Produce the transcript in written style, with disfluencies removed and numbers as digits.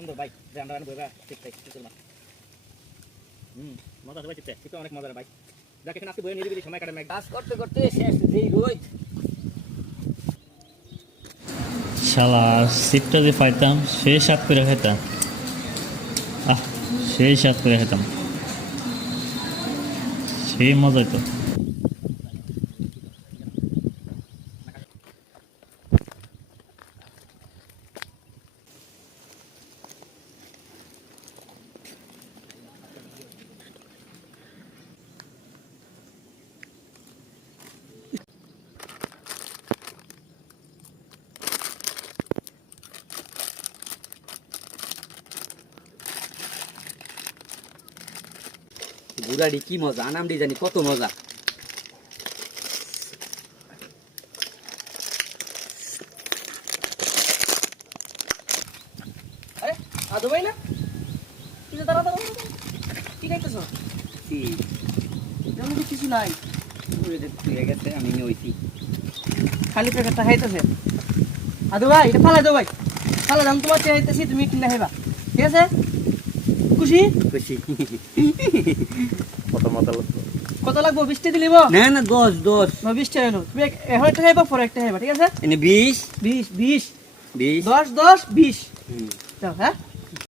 সুন্দর ভাই যে আমরা বইবা শিখতে কিছু না মজা হবে শিখতে শিখতে অনেক মজা ভাই যাকে এখানে আজকে বই নিরিবিলি সময় কাটাম কাজ করতে করতে শেষ যেই রোদ শালা সিটটা যে পাইতাম সেই সাত করে খেতাম সেই সাত করে খেতাম সেই মজাই তো বুড়াডি কি মজা আনামডি জানি কত মজা আরে আদু ভাই না তুই দাঁড়া দাঁড়া কি খাইতেছ কি তেমন কিছু নাই তুই গেছে আমি নইছি খালি প্যাকেটটা খাইতেছে আদু ভাই এটা ফালাই দাও ভাই ফালাই দাম তোমার চাইতেছি তুমি কিনা খাইবা ঠিক আছে খুশি খুশি কত মজা লাগতো কত লাগবো 20 টা দিলিব না না 10 20 টা এনো তুমি এখন একটা খাইবা পরে একটা খাইবা ঠিক আছে এনে 20 20 20 20 10 10 20 দাও হ্যাঁ